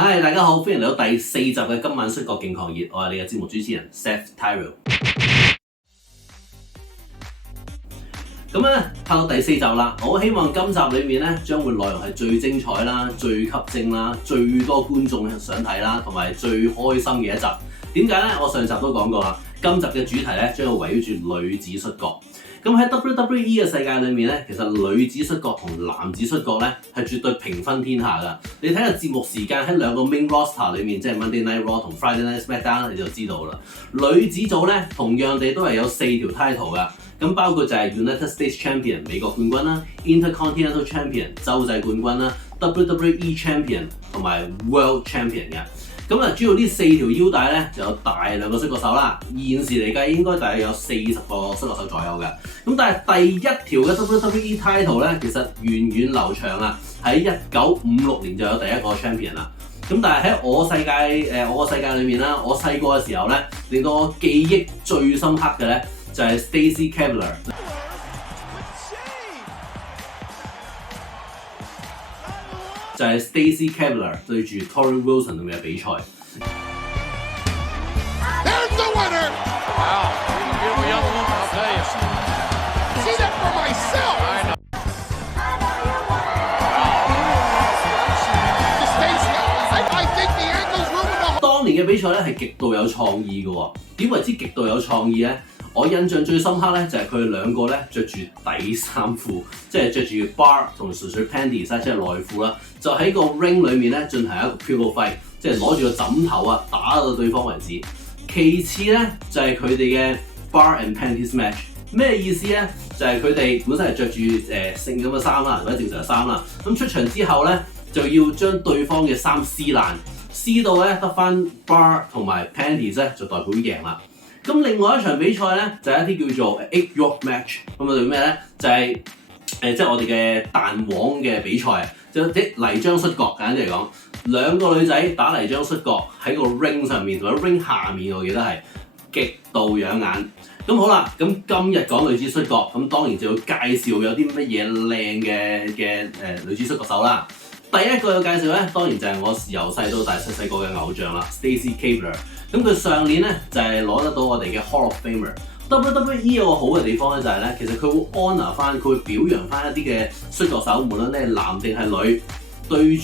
Hi， 大家好，歡迎嚟到第4集嘅今晚摔角勁狂熱，我係你嘅節目主持人 Seth Tyrell。咁咧拍到第4集啦，我希望今集裏面咧將會內容係最精彩啦、最吸睛啦、最多觀眾想睇啦，同埋最開心嘅一集。點解咧？我上集都講過啦，今集嘅主題咧將會圍繞住女子摔角。咁喺 WWE 嘅世界裏面咧，其實女子摔角同男子摔角咧係絕對平分天下㗎。你睇下節目時間喺兩個 main roster 裏面，即係 Monday Night Raw 同 Friday Night SmackDown， 你就知道啦。女子組咧同樣地都係有4條 title 㗎。咁包括就係 United States Champion 美國冠軍啦、Intercontinental Champion 洲際冠軍啦、WWE Champion 同埋 World Champion 嘅。咁主要呢4條腰帶咧就有大量嘅摔角手啦。現時嚟計應該大約有40個摔角手左右嘅。咁但係第一條嘅 WWE Title 咧，其實源遠流長啊，喺1956年就有第一個 Champion 啦。咁但係喺我個世界裏面啦，我細個嘅時候咧，令到我記憶最深刻嘅咧就係 Stacy Keibler。就係 Stacy Keibler 對住 Torrie Wilson 咁嘅比賽。There's the winner! Wow, she's a beautiful young woman, I'll tell you. See that for myself! I know. Stacy, I think the ankle's ruined the 當年嘅比賽咧係極度有創意嘅喎。點為之極度有創意咧？我印象最深刻咧就係佢哋兩個咧着住底衫褲，即係着住 bar 同純粹 panties 即係內褲啦，就喺個 ring 裏面咧進行一個 pillow fight， 即係攞住個枕頭啊打到對方為止。其次咧就係佢哋嘅 bar and panties match， 咩意思咧？就係佢哋本身係着住性感嘅衫啦，或者正常嘅衫啦，咁出場之後咧就要將對方嘅衫撕爛，撕到咧得翻 bar 同埋 panties 咧就代表贏啦。咁另外一場比賽咧就係一啲叫做 egg yolk match， 咁啊叫咩咧？就係即係我哋嘅蛋黃嘅比賽，就啲泥漿摔角。簡單嚟講，兩個女仔打泥漿摔角喺個 ring 上面或者 ring 下面，我記得係極度養眼。咁好啦，咁今日講女子摔角，咁當然就要介紹有啲乜嘢靚嘅女子摔角手啦。第一個要介紹咧，當然就係我由細到大細個嘅偶像啦 ，Stacy Keibler。咁佢上年咧就係攞得到我哋嘅 Hall of Famer。WWE 有個好嘅地方咧就係咧，其實佢會 honour 翻，佢會表揚翻一啲嘅摔角手，無論你係男定係女，對住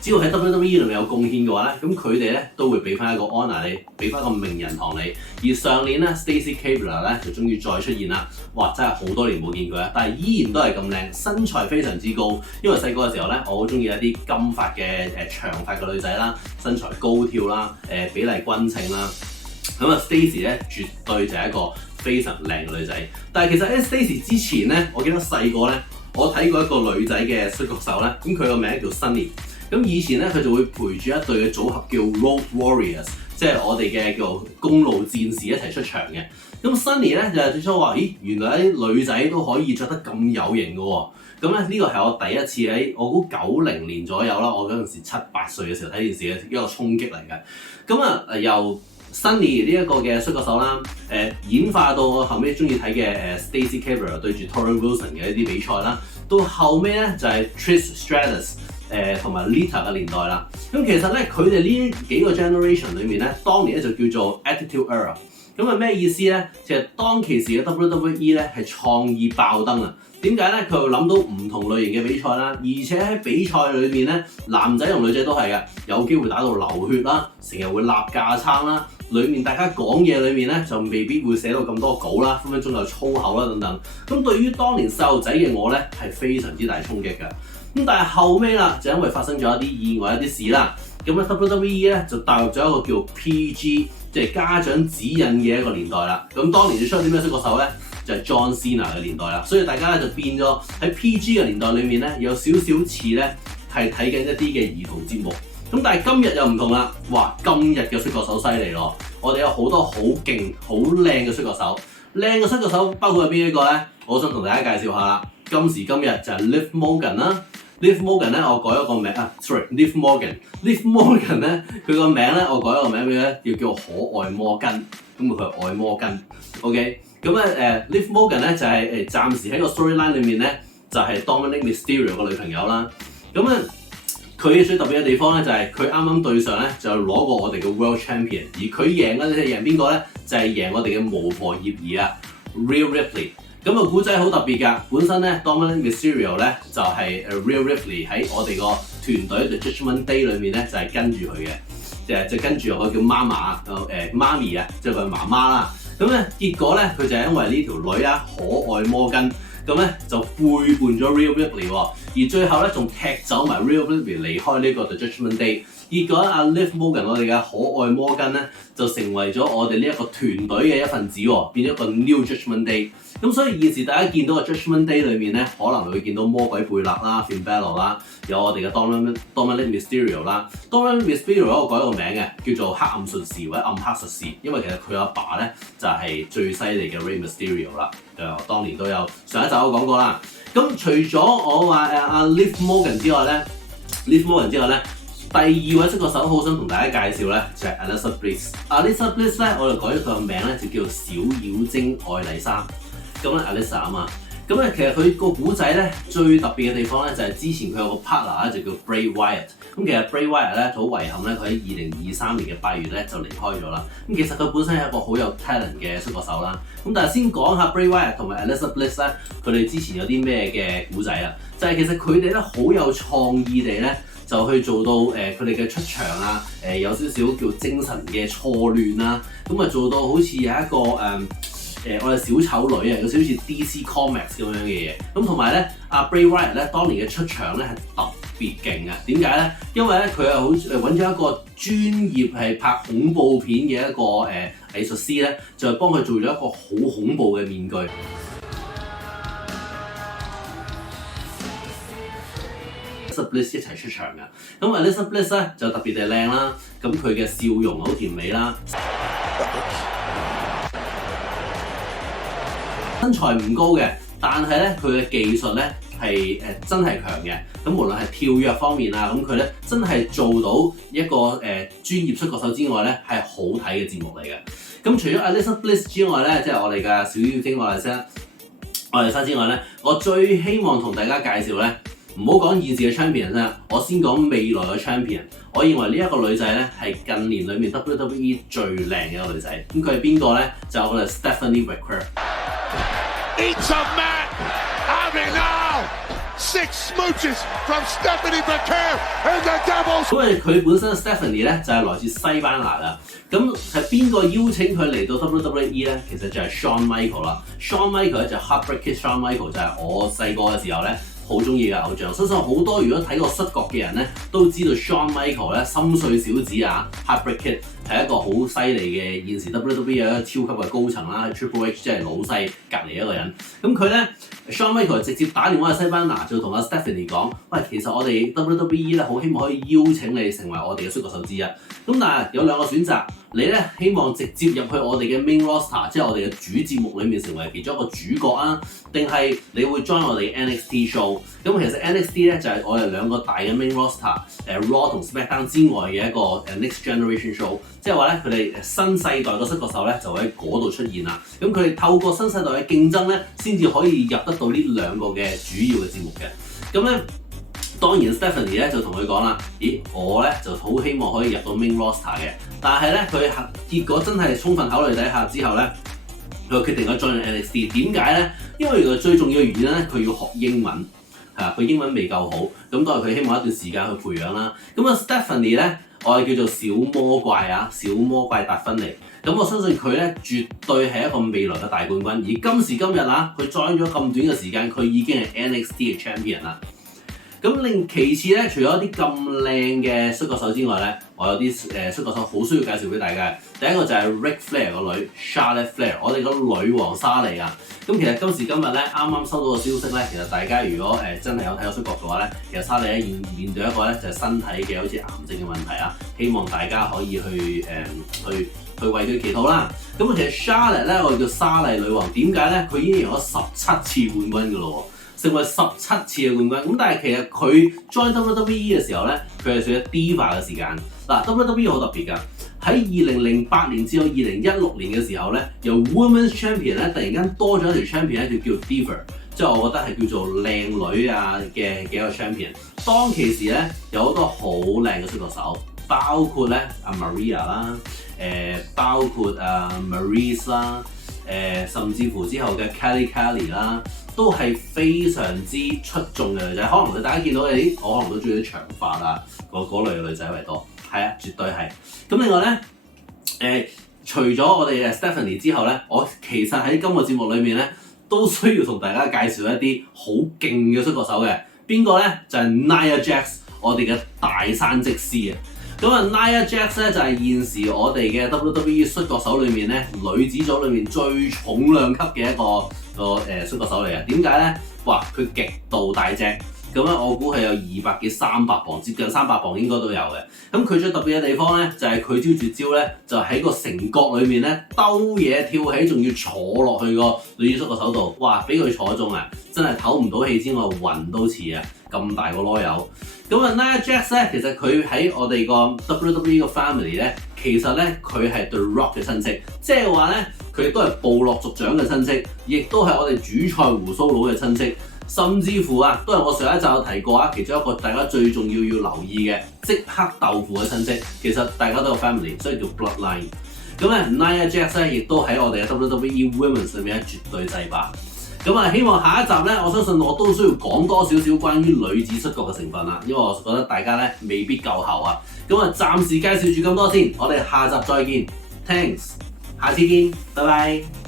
只要喺 WWE 裏面有貢獻嘅話咧，咁佢哋咧都會俾翻一個 honour 你，俾翻個名人堂你。而上年咧 Stacy Keibler 咧就終於再出現啦，哇！真係好多年冇見佢啦，但係依然都係咁靚，身材非常之高。因為細個嘅時候咧，我好中意一啲金髮嘅長髮嘅女仔啦，身材高挑啦，比例均稱啦。咁啊 Stacy 咧絕對就係一個非常靚嘅女仔。但係其實喺 Stacy 之前咧，我記得細個咧，我睇過一個女仔嘅摔角手咧，咁佢個名叫 Sunny。咁以前咧，佢就會陪住一隊嘅組合叫 Road Warriors， 即係我哋嘅叫公路戰士一齊出場嘅。咁 Sunny 咧就係最初話：咦，原來啲女仔都可以着得咁有型嘅喎。咁咧呢個係我第一次喺我估90年左右啦，我嗰陣時7、8歲嘅時候睇電視嘅一個衝擊嚟嘅。咁由 Sunny 呢一個嘅摔角手啦，演化到我後尾中意睇嘅Stacy Keibler 對住 Torrie Wilson 嘅一啲比賽啦，到後尾咧就係 Trish Stratus。同埋 Lita 嘅年代啦，咁其實咧佢哋呢幾個 generation 裏面咧，當年咧就叫做 Attitude Era。咁咩意思咧？其實當其時嘅 WWE 咧係創意爆燈啊！點解咧？佢會諗到唔同類型嘅比賽啦，而且喺比賽裏面咧，男仔同女仔都係嘅，有機會打到流血啦，成日會立架撐啦，裡面大家講嘢裏面咧就未必會寫到咁多稿啦，分分鐘有粗口啦等等。咁對於當年細路仔嘅我咧係非常之大衝擊嘅。咁但係後尾啦，就因為發生咗一啲意外、一啲事啦，咁咧 WWE 咧就踏入咗一個叫 PG， 即係家長指引嘅一個年代啦。咁當年就出咗啲咩摔角手咧？就係 John Cena 嘅年代啦。所以大家咧就變咗喺 PG 嘅年代裏面咧，有少少似咧係睇緊一啲嘅兒童節目。咁但係今日又唔同啦，哇！今日嘅摔角手犀利咯，我哋有好多好勁、好靚嘅摔角手。靚嘅摔角手包括有邊一個咧？我想同大家介紹下啦。今時今日就係 Liv Morgan 啦。Liv Morgan 咧，我改咗個名Liv Morgan。Liv Morgan 咧，佢個名咧，我改咗個名俾佢，叫可愛摩根。咁佢係愛摩根。OK， 咁Liv Morgan 咧就係暫時喺個 storyline 裏面咧，就係 Dominic Mysterio 個女朋友啦。咁佢最特別嘅地方咧就係佢啱啱對上咧就攞過我哋嘅 World Champion， 而佢贏嘅係贏邊個咧？就係贏我哋嘅巫婆葉兒啊 Rhea Ripley。咁個古仔好特別㗎，本身咧 Dominic Mysterio 咧就係Rhea Ripley 喺我哋個團隊 The Judgment Day 裏面咧就係跟住佢嘅，就跟住我叫媽咪啊，即係佢媽媽啦。咁咧結果咧佢就係因為呢條女啊可愛摩根，咁咧就背叛咗 Rhea Ripley 喎，而最後咧仲踢走埋 Rhea Ripley 離開呢個 The Judgment Day。結果阿 Liv Morgan 我哋嘅可愛摩根咧就成為咗我哋呢一個團隊嘅一份子喎，變咗個 New Judgment Day。咁所以現時大家見到嘅 Judgment Day 裏面咧，可能會見到魔鬼貝勒啦、Finn Balor 啦，有我哋嘅 Dominic Mysterio 啦。Dominic Mysterio 有個改個名嘅，叫做黑暗術士或者暗黑術士，因為其實佢阿爸咧就係最犀利嘅 Rey Mysterio 啦。當年都有上一集我講過啦。咁除咗我話阿 Liv Morgan 之外咧，第二位出個手好想同大家介紹咧，就係 Alexa Bliss。Alexa Bliss 咧，我就改咗佢個名咧，就叫做小妖精愛麗莎。咁咧 Alexa 啊嘛，咁咧其實佢個古仔咧最特別嘅地方咧就係之前佢有個 partner 咧就叫 Bray Wyatt。咁其實 Bray Wyatt 咧好遺憾咧，佢喺2023年嘅8月咧就離開咗啦。咁其實佢本身係一個好有 talent 嘅摔角手啦。咁但係先講下 Bray Wyatt 同埋 Alexa Bliss 咧，佢哋之前有啲咩嘅古仔啊？就係其實佢哋咧好有創意地咧。就去做到佢哋嘅出場啊，有少少叫精神嘅錯亂啦，咁啊做到好似有一個我哋小丑女啊，有少少似 DC Comics 咁樣嘅嘢。咁同埋咧，阿 Bray Wyatt 咧當年嘅出場咧係特別勁啊！點解咧？因為咧佢係好揾咗一個專業係拍恐怖片嘅一個藝術師咧，就係幫佢做咗一個好恐怖嘅面具。Bliss 一齊出場嘅，咁 Alexa Bliss 咧就特別地靚啦，咁佢嘅笑容好甜美啦，身材唔高嘅，但係咧佢嘅技術咧係真係強嘅，咁無論係跳躍方面啊，咁佢咧真係做到一個專業摔角手之外咧係好睇嘅節目嚟嘅。咁除咗 Alexa Bliss 之外咧，即係我哋嘅小妖精愛麗莎之外咧，我最希望同大家介紹咧。唔好講現時嘅 champion 先，我先講未來嘅 champion。我認為呢一個女仔咧係近年裏面 WWE 最靚嘅一個女仔。咁佢係邊個咧？就係我哋 Stephanie McMahon。Eats a man, having now 6 smooches from Stephanie McMahon and the Devils。因為佢本身 Stephanie 咧就係來自西班牙啦。咁係邊個邀請佢嚟到 WWE 咧？其實就係 Shawn Michaels 啦。Shawn Michaels 咧就 Heartbreak Kid Shawn Michaels 就係我細個嘅時候咧。好中意嘅偶像，相信好多如果睇過摔角嘅人咧，都知道 Shawn Michaels 咧心碎小子啊 ，Heartbreak Kid 係一個好犀利嘅現時 WWE 嘅一個超級嘅高層啦 ，Triple H 即係老細隔離一個人。咁佢咧 Shawn Michaels 直接打電話去西班牙，就同阿 Stephanie 講：喂，其實我哋 WWE 咧好希望可以邀請你成為我哋嘅摔角手之一。咁但係有兩個選擇，你咧希望直接入去我哋嘅 main roster， 即係我哋嘅主節目裡面成為其中一個主角啊，定係你會 join 我哋 NXT show？ 咁其實 NXT 咧就係我哋兩個大嘅 main roster，Raw 同 SmackDown 之外嘅一個Next Generation show， 即係話咧佢哋新世代嘅摔角手咧就會喺嗰度出現啦。咁佢哋透過新世代嘅競爭咧，先至可以入得到呢兩個嘅主要嘅節目嘅。咁咧。當然 Stephanie 咧就同佢講啦，咦，我咧就好希望可以入到 main roster 嘅，但係咧佢結果真係充分考慮底下之後咧，佢決定咗 join NXT。點解咧？因為原來最重要嘅原因咧，佢要學英文，係啊，佢英文未夠好，咁都係佢希望一段時間去培養啦。咁啊 Stephanie 咧，我係叫做小魔怪啊，小魔怪達芬妮。咁我相信佢咧絕對係一個未來嘅大冠軍。而今時今日啊，佢 join 咗咁短嘅時間，佢已經係 NXT 嘅 champion 啦。咁其次咧，除咗啲咁靚嘅摔角手之外咧，我有啲摔角手好需要介紹俾大家。第一個就係 Ric Flair 個女 Charlotte Flair， 我哋個女王莎莉啊。咁其實今時今日咧，啱啱收到個消息咧，其實大家如果真係有睇過摔角嘅話咧，其實莎莉咧面對一個咧就係身體嘅好似癌症嘅問題啊。希望大家可以去為佢祈禱啦。咁其實 Charlotte 咧，我哋叫莎莉女王，點解咧？佢已經贏咗17次冠軍㗎咯喎。成為17次嘅冠軍，咁但係其實佢 join WWE 嘅時候咧，佢係屬於 Diva 嘅時間。嗱 WWE 好特別㗎，喺2008年至到2016年嘅時候咧，由 Women's Champion 咧突然間多咗一條 Champion 一條叫 Diva，即係我覺得係叫做靚女啊嘅一個 champion。當其時咧有好多好靚嘅摔角手，包括咧阿 Maria 啦，包括Maryse 啦，甚至乎之後嘅 Kelly 啦，都係非常之出眾嘅女仔。可能大家見到我可能都中意啲長髮啊嗰類嘅女仔為多。係啊，絕對係。咁另外咧，除咗我哋嘅 Stephanie 之後咧，我其實喺今個節目裏面咧，都需要同大家介紹一啲好勁嘅摔角手嘅。邊個咧？就係 Nia Jax， 我哋嘅大山即師啊！咁啊 Nia Jax 咧就係現時我哋嘅 WWE 摔角手裏面咧，女子組裏面最重量級嘅一個摔角手嚟嘅。點解咧？哇！佢極度大隻。咁咧，我估係有200幾300磅，接近300磅應該都有嘅。咁佢最特別嘅地方咧，就係佢招絕招咧，就喺個城角裏面咧兜嘢跳起，仲要坐落去個女子摔角手度。哇！俾佢坐中啊，真係唞唔到氣之外，暈都似啊！咁大個囉柚。咁啊 Nia Jax 咧，其實佢喺我哋個 WWE 個 family 咧，其實咧佢係 The Rock 嘅親戚，即係話咧佢亦都係部落族長嘅親戚，亦都係我哋主菜胡鬚佬嘅親戚。甚至乎啊，都係我上一集有提過啊，其中一個大家最重要留意嘅即刻豆腐嘅親戚，其實大家都有 family， 所以叫 bloodline。咁咧 Nia Jax 咧，亦都喺我哋嘅 WWE Women's 裏面咧絕對制霸。咁啊，希望下一集咧，我相信我都需要講多少少關於女子摔角嘅成分啦，因為我覺得大家咧未必夠喉啊。咁啊，暫時介紹住咁多先，我哋下集再見 ，Thanks，下次見，拜拜。